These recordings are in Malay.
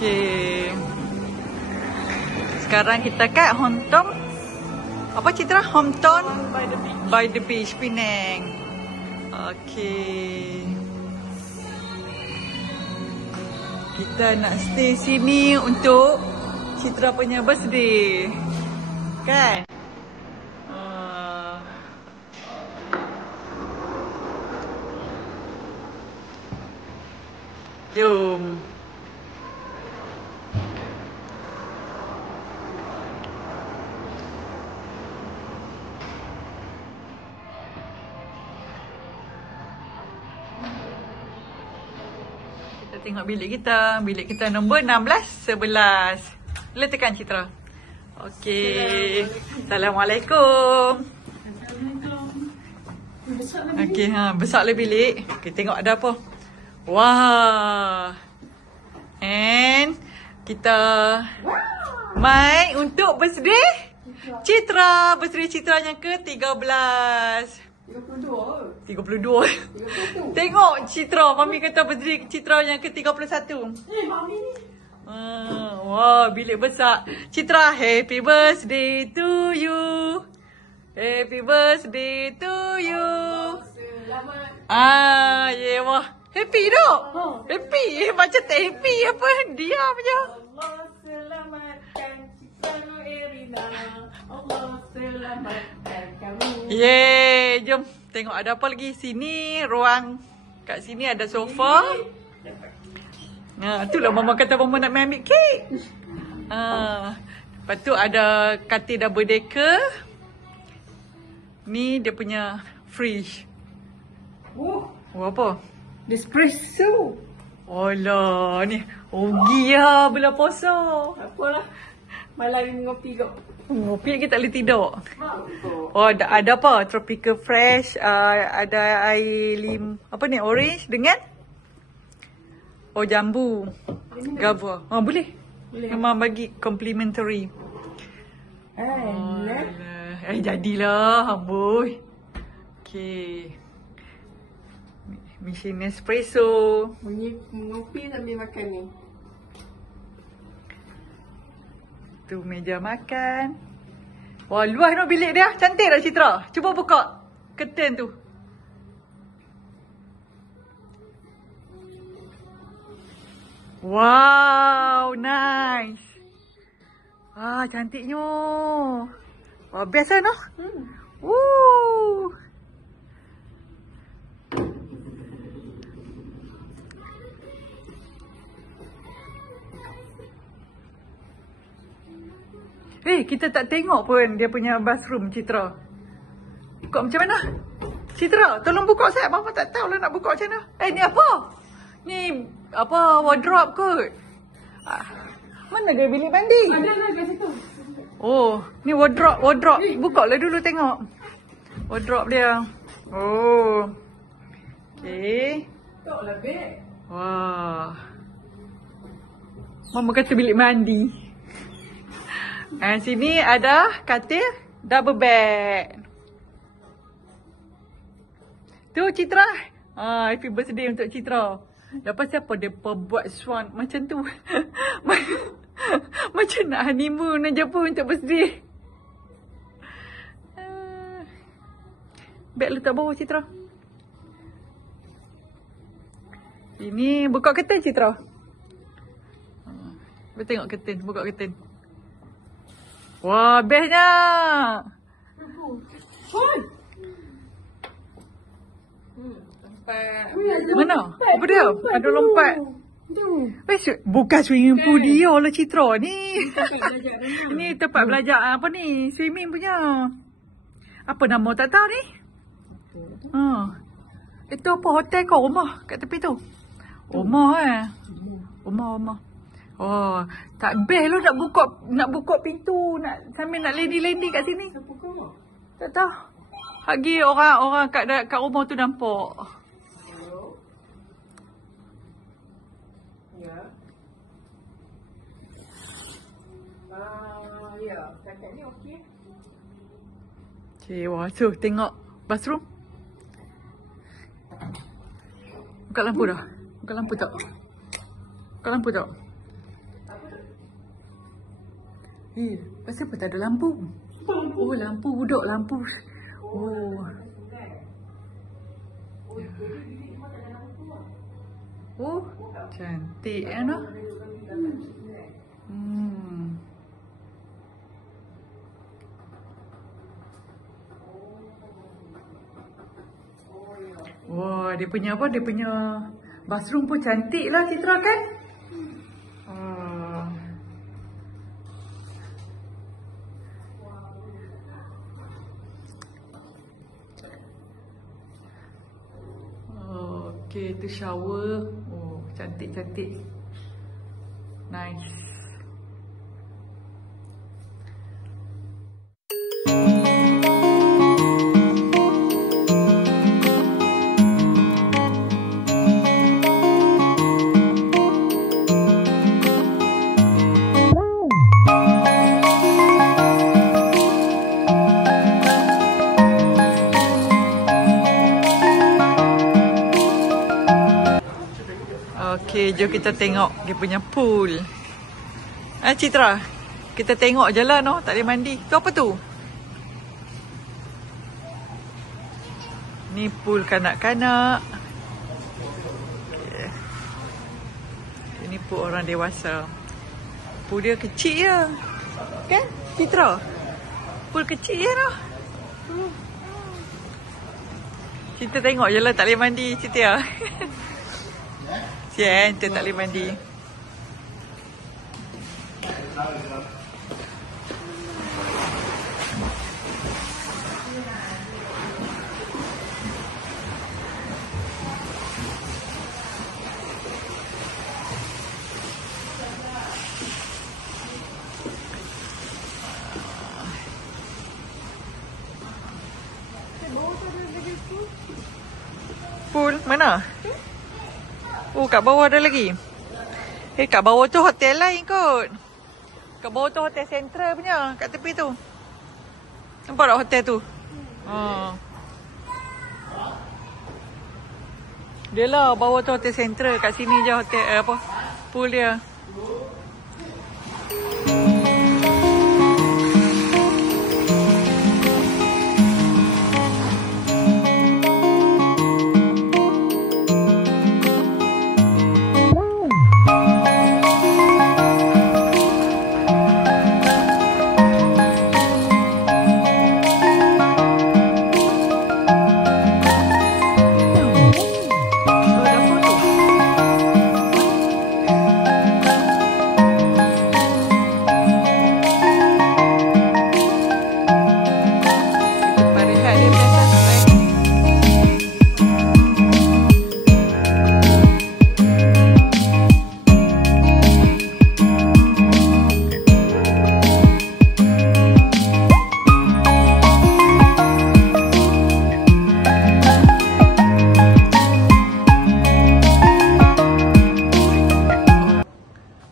Okey. Sekarang kita kat Hometown. Apa Citra? Hometown by the beach, Penang. Okey. Kita nak stay sini untuk Citra punya birthday. Kan? Jom. Kita tengok bilik kita. Bilik kita nombor 1611. Boleh tekan Citra. Okey. Assalamualaikum. Okey, besar le bilik. Kita tengok ada apa. Wah. And kita mai untuk birthday Citra. Birthday Citra yang ke-13. 32. Tengok Citra. Mami kata birthday Citra yang ke-31. Mami ni. Wah, bilik besar. Citra, happy birthday to you. Happy birthday to you. Selamat. Yeah, wah. Happy tak? Happy? Macam tak happy apa? Diam je. Allah selamatkan Citra Erina. Allah selamatkan kamu. Yeay, jom tengok ada apa lagi. Sini ruang. Kat sini ada sofa. Itulah mama kata mama nak main ambil kek. Lepas tu ada katil double decker. Ni dia punya fridge. Apa? Espresso. Alah, ni rugi lah bila puasa. Apalah. Malam ni ngopi kau. Ngopi kita tak boleh tidur. Oh, ada apa? Tropical fresh, ada air apa ni, orange dengan jambu. Gava. Boleh. Memang bagi complimentary. Jadilah, amboi. Okey. Mesin espresso. Bunyi ngopi sambil makan ni. Tu meja makan. Wah, luas no bilik dia. Cantik tak Citra? Cuba buka curtain tu. Wow, nice. Cantiknya. Wah, best lah no? Woo. Kita tak tengok pun dia punya bathroom Citra. Buka macam mana? Citra, tolong buka saya. Mama tak tahu lah nak buka macam mana. Ni apa? Ni apa, wardrobe kot? Mana dia bilik mandi? Ada lah kat situ. Oh, ni wardrobe. Buka lah dulu tengok. Wardrobe dia. Oh. Okey. Tok lah beg. Wah. Mama kata bilik mandi. Sini ada katil double bed. Tu Citra. Happy birthday untuk Citra. Lepas siapa dia buat swan macam tu? Macam nak honeymoon aja pun untuk birthday. Beg letak bawah Citra. Ini buka curtain Citra. Tengok curtain, buka curtain. Wah, bestnya. Mana? Apa dia? Ada lompat. Bukan swimming pool dia lah Citra ni. Ini tempat belajar apa ni? Swimming punya. Apa nama tak tahu ni? Itu apa, hotel kau? Rumah kat tepi tu? Rumah Rumah. Oh, tak best lo nak buka pintu, nak sambil nak lady kat sini. Tak tahu. Lagi orang kat rumah tu nampak. Ya. Ya, cakap ni okey. Okay, wah tu tengok bathroom. Buka lampu dah. Buka lampu tak? Buka lampu tak? Pasal apa tak ada lampu? Oh, lampu budak, lampu. Oh. Oh, cantik kan? Wah, dia punya apa? Dia punya bathroom pun cantik lah, Citra kan? Okay, itu shower. Oh, cantik-cantik. Nice. Okay, jom kita tengok dia punya pool. Citra, kita tengok je lah, no? Tak boleh mandi. Tu apa tu? Ni pool kanak-kanak. Okay. Ini pool orang dewasa. Pool dia kecil je. Kan, Citra? Pool kecil je, no? Kita tengok je lah, tak boleh mandi, Citra. Sian, kita tak boleh mandi. Pool, mana? Oh, kat bawah ada lagi. Kat bawah tu hotel lain kot. Kat bawah tu hotel Central punya, kat tepi tu. Nampak tak hotel tu? Dia lah, bawah tu hotel Central. Kat sini je hotel, apa, pool dia.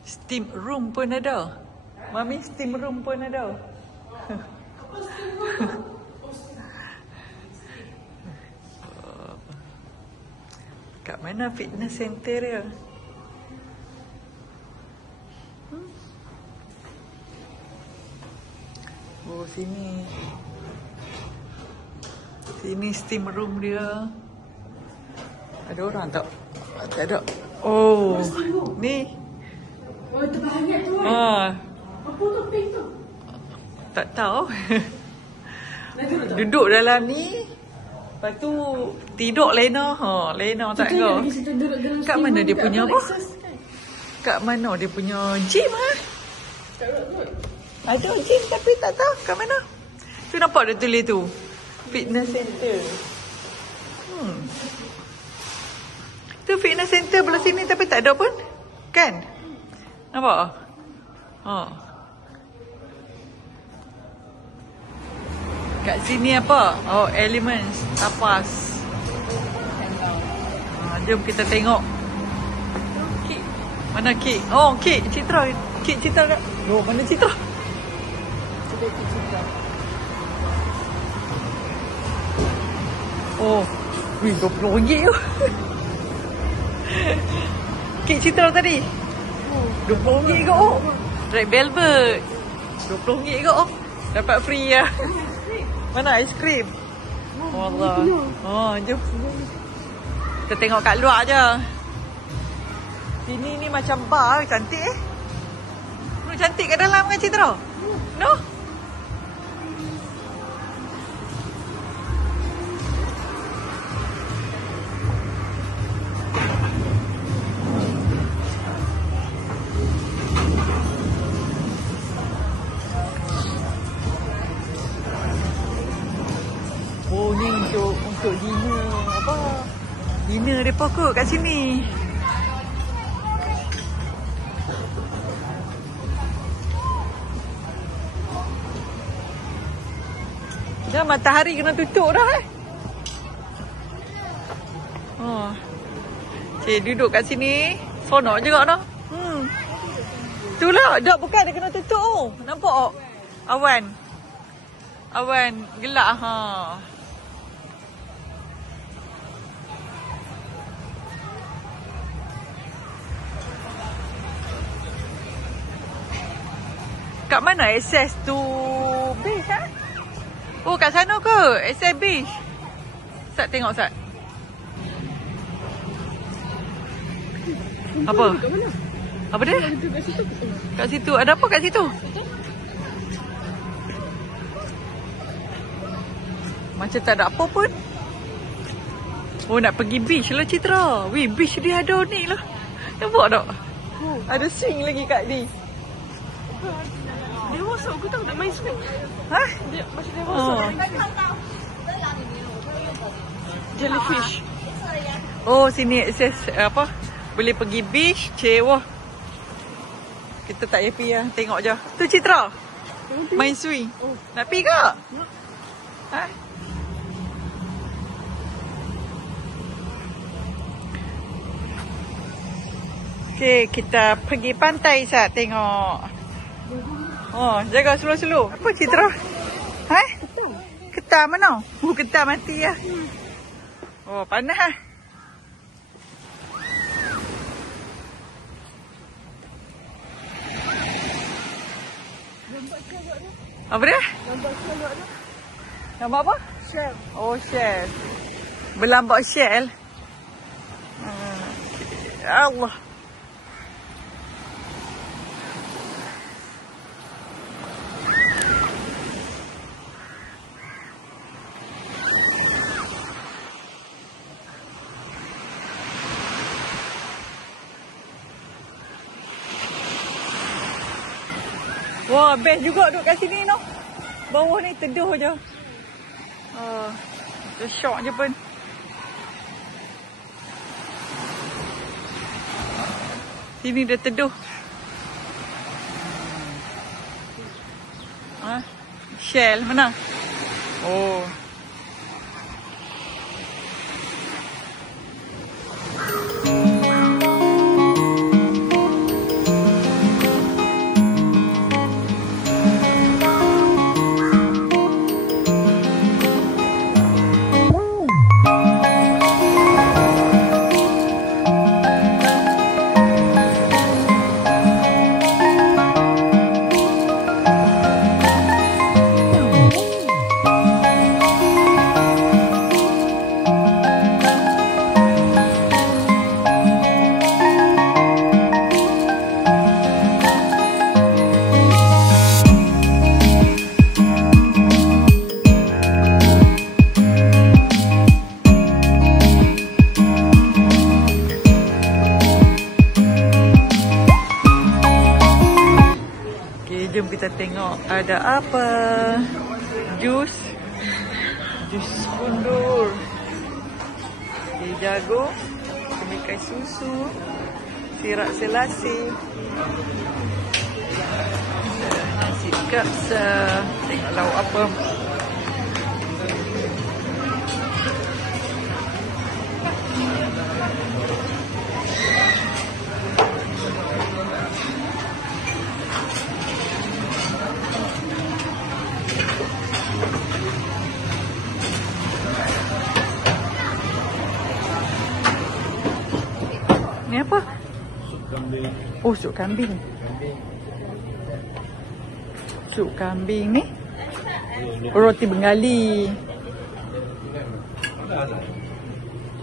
Steam room pun ada. Mami, steam room pun ada. Kat mana fitness center dia? Oh, sini. Sini steam room dia. Ada orang tak? Tak ada. Oh, ni. Oh, terbanyak tu. Apa tu pink tu? Tak tahu. Duduk dalam ni. Lepas tu tidur Lena. Lena tak kau. Kat mana dia punya apa? Kat mana dia punya gym Ada gym tapi tak tahu kat mana. Tu nampak dia tulis tu. Fitness center. Tu fitness center belah sini tapi tak ada pun. Kan? Nampak? Kat sini apa? Oh, Elements Tapas. Jom kita tengok. Kek. Mana kek? Oh, kek Citra. Kek Citra kat. Oh, mana Citra? Cuba kek Citra. Oh, wih, RM20 tu. Kek Citra tadi. RM20 kot. Red velvet. RM20 kot. Oh. Dapat free lah. Mana aiskrim? Allah. Oh, jom. Kita tengok kat luar je. Sini ni macam bar. Cantik eh. Cantik kat dalam kan Citra? No? Oh ni untuk dinner apa? Dinner depa kot kat sini. Dah matahari kena tutup dah eh. Oh. Cik duduk kat sini. Seronok juga dah. Itulah, dak bukan dia kena tutup oh. Nampak oh? Awan. Awan gelap ha. Kat mana access tu beach ha? Oh kat sana ke? Access beach. Sat tengok Sat. Apa? Apa dia? Kat situ. Ada apa kat situ? Macam tak ada apa pun. Oh nak pergi beach lah Citra. Weh beach dia ada ni lah. Nampak tak? Ada swing lagi kat ni. Dewasa aku tahu nak main swing. Ha? Dia macam dewasa. Jellyfish. Oh sini akses apa? Boleh pergi beach, wah. Kita tak payah pergi lah. Tengok je. Tu Citra. Main swing. Nak pergi ke? Ha? Okay, kita pergi pantai Sat tengok. Oh, jaga slow-slow. Apa Citra? Ha? Ketam mana? Oh, ketam mati lah. Oh, panas lah. Apa dia? Nampak shell tu. Nampak apa? Shell. Oh, shell. Berlambak shell. Allah. Wah, best juga duduk kat sini no. Bawah ni teduh je. Syok je pun. Sini dia teduh. Ha? Shell mana? Oh. Jom kita tengok ada apa. Jus kundur, jagung, semikai susu, sirap selasi, nasi kapsa. Tengok lauk apa. Ni apa? Sup kambing. Oh, sup kambing. sup kambing ni. Roti Bengali.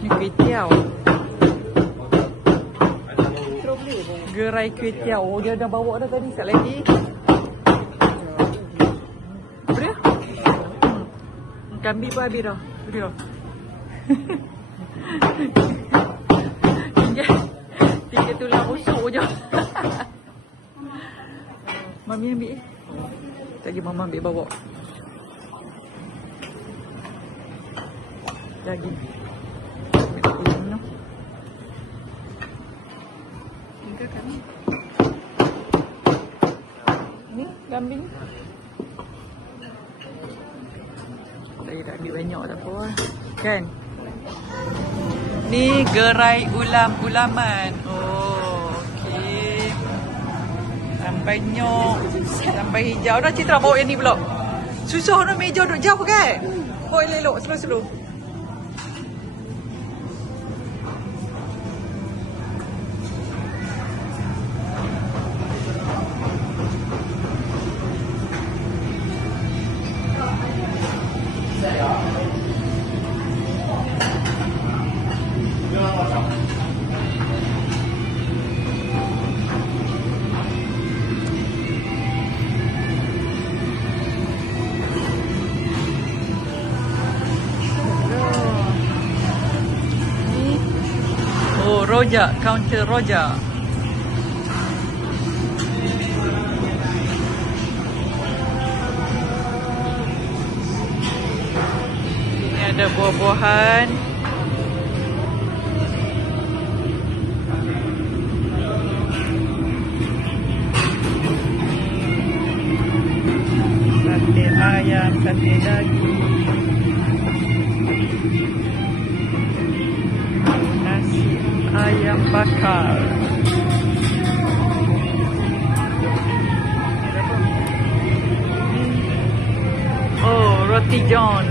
Ni kuih tiaw. Gerai kuih tiaw. Oh, dia dah bawa dah tadi. Sekejap lagi. Apa dia? Kambing pun habis dah. Dia. Tiga tulang rusuk je. Mami ambil. Tadi mama ambil bawa. Daging. Tinggal kami. Ni kambing. Saya dah ambil banyak tak apa. Kan? Ni gerai ulam-ulaman. Oh, okey. Sampai nyok, sampai hijau. Dah Citra bawa yang ni pula. Susah nak meja duduk jauh kan? Bawa elok-elok, slow-slow. Rojak, kaunter rojak. Ini ada buah-buahan. Sate ayam, sate daging. Nasi ayam bakar. Oh, roti john.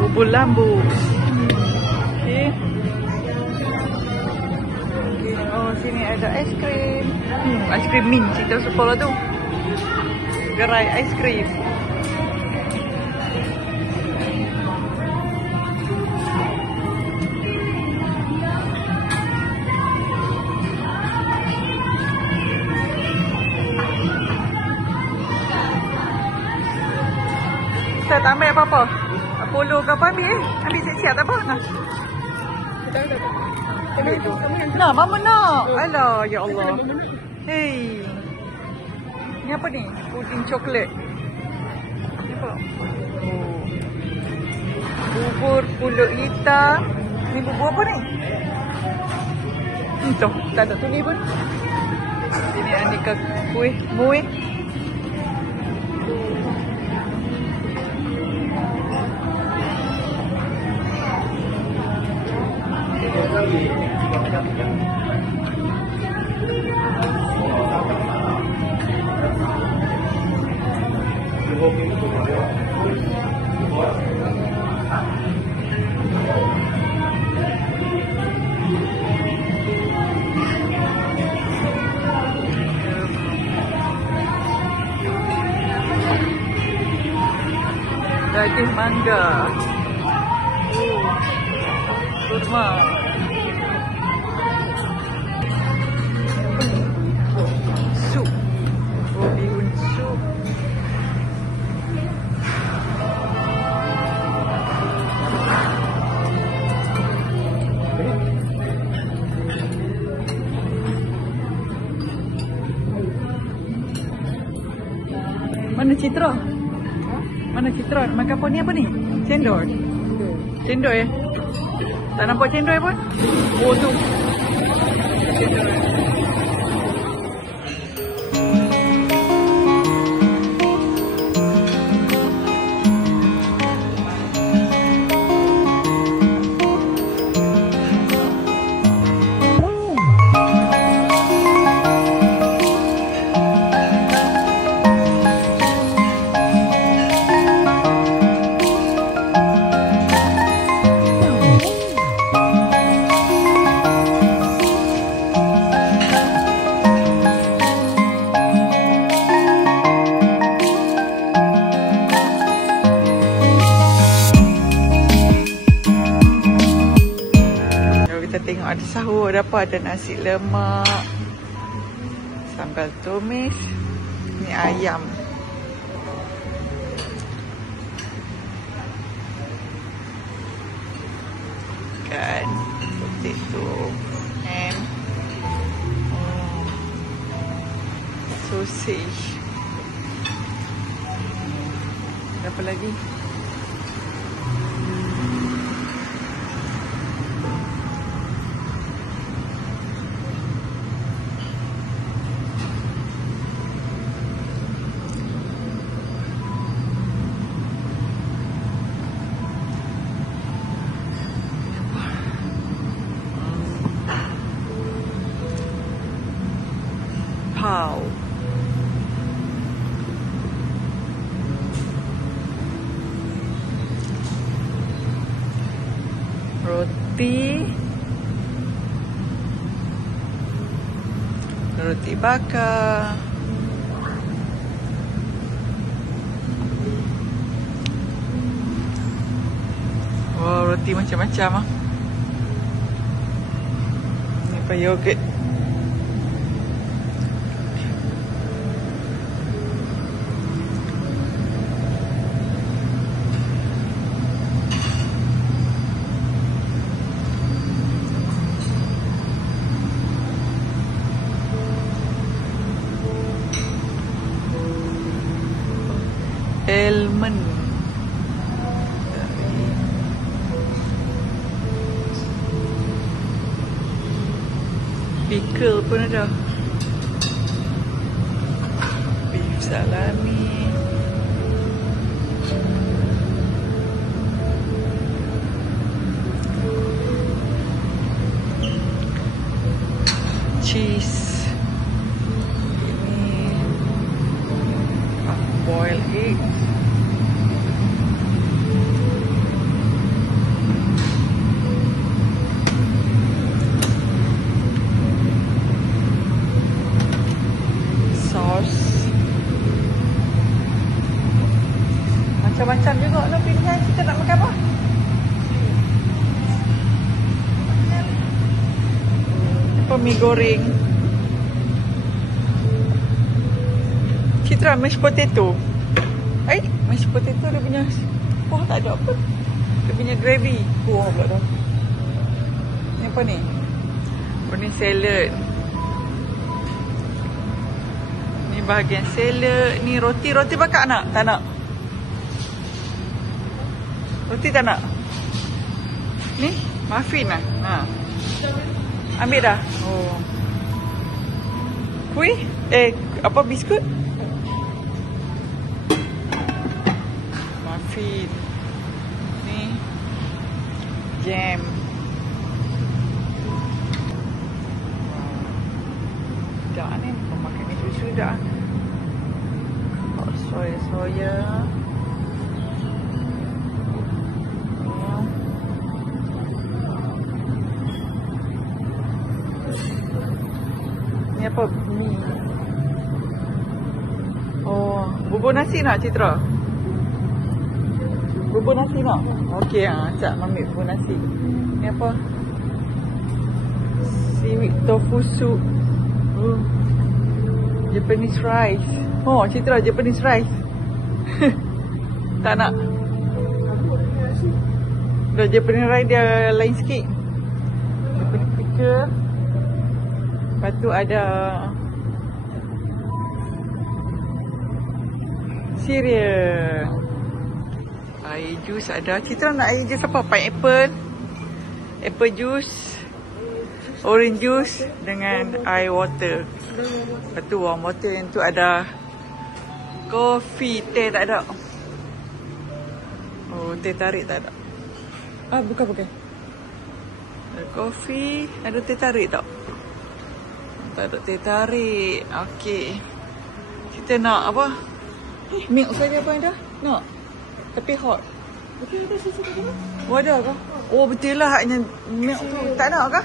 Bubur lambu. Okay. Oh, sini ada aiskrim. Aiskrim mint, Citra suka lah tu. Gerai aiskrim. Saya tak ambil apa-apa. Apollo berapa ambil Ambil siap-siap tak apa. Nak, mama nak. Alah, ya Allah. Hei. Ni apa ni? Puding coklat. Ni apa? Oh. Bubur pulut hitam. Ni bubur apa ni? Entah, tak ada tulis pun. Ini aneka kuih muih. Daging mangga. Oh, kurma. Sup. Oh, bihun sup. Mana Citra? Mana Citra? Makan apa ni, apa ni? Cendol? Cendol ya? Tak nampak cendol pun? Oh tu. Cendol. apa? Ada nasi lemak, sambal tumis, ni ayam. Kan, potato, ham, sausage. Apa lagi? Pau. Roti bakar. Wow, roti macam-macam ah. Ni apa, yogurt. Almond. Pickle pun ada. Beef salami. Cheese. Ini boiled egg. Macam-macam juga lah pilihan. Kita nak makan apa? Apa, mi goreng. Citra, mashed potato. Mashed potato dia punya. Wah, tak ada apa. Dia punya gravy. Wah, pula dah. Ni apa ni? Ni salad. Ni bahagian salad. Ni roti. Roti bakar nak? Tak nak? Roti tak nak? Ni? Muffin lah. Ha. Ambil dah? Oh. Kuih? Apa, biskut? Muffin. Ni. Jam. Dah ni. Makan ni susu dah. Soya. Ni apa? Ni. Oh, bubur nasi nak, Citra? Bubur nasi nak? Okey, Cak ambil bubur nasi. Ni apa? Seaweed tofu soup. Japanese rice. Oh, Citra, Japanese rice. Tak nak? Dah, Japanese rice dia lain sikit. Japanese pickle. Lepas tu ada cereal. Air jus ada. Citra nak air jus apa? Pineapple. Apple juice. Orange juice dengan air water. Lepas tu warm water. Yang tu ada kopi. Teh tak ada. Oh, teh tarik tak ada. Bukan. Ada kopi. Ada teh tarik tak? Tak ada teh tarik. Okey. Kita nak apa? Milk saja apa yang dah? Nak? Tapi hot. Betul ada susu ke? Oh, ada ke? Oh, betul lah. Hanya milk tu tak nak ke?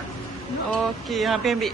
Okey, ambil.